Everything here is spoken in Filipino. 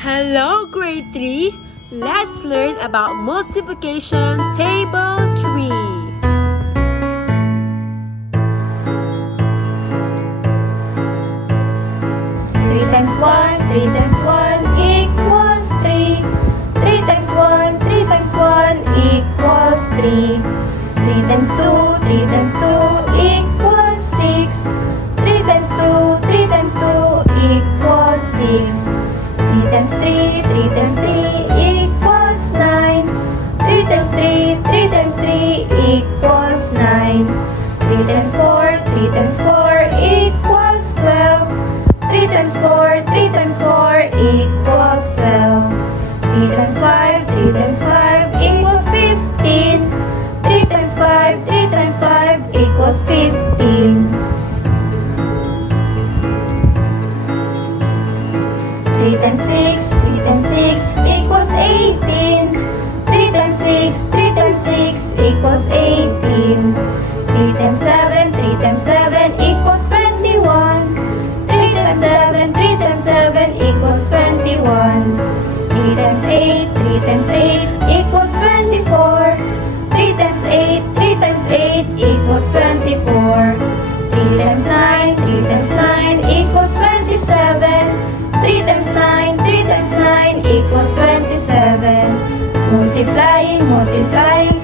Hello, grade 3. Let's learn about multiplication table 3. 3 times 1, 3 times 1 equals 3. 3 times 1, 3 times 1 equals 3. 3 times 2, 3 times 2 equals 6. 3 times 2, 3 times 2 equals 6. 3 times 3, 3 times 3 equals 9. 3 times 3, 3 times 3 equals 9. 3 times 4, 3 times 4 equals 12. 3 times 4, 3 times 4 equals 12. 3 times 5, 3 times 5 equals 15. 3 times 5, 3 times 5 equals 15. 3 times 6, 3 times 6 equals 18. 3 times 6, 3 times 6 equals 18. 3 times 7, 3 times 7 equals 21. 3 times 7, 3 times 7 equals 21. 3 times 8, 3 times 8 equals 24. 3 times 8, 3 times 8 equals 24. 3 times 9, 3 times 9 equals 27. 3 times 9, 3 times 9 equals 27. Multiplying, multiplying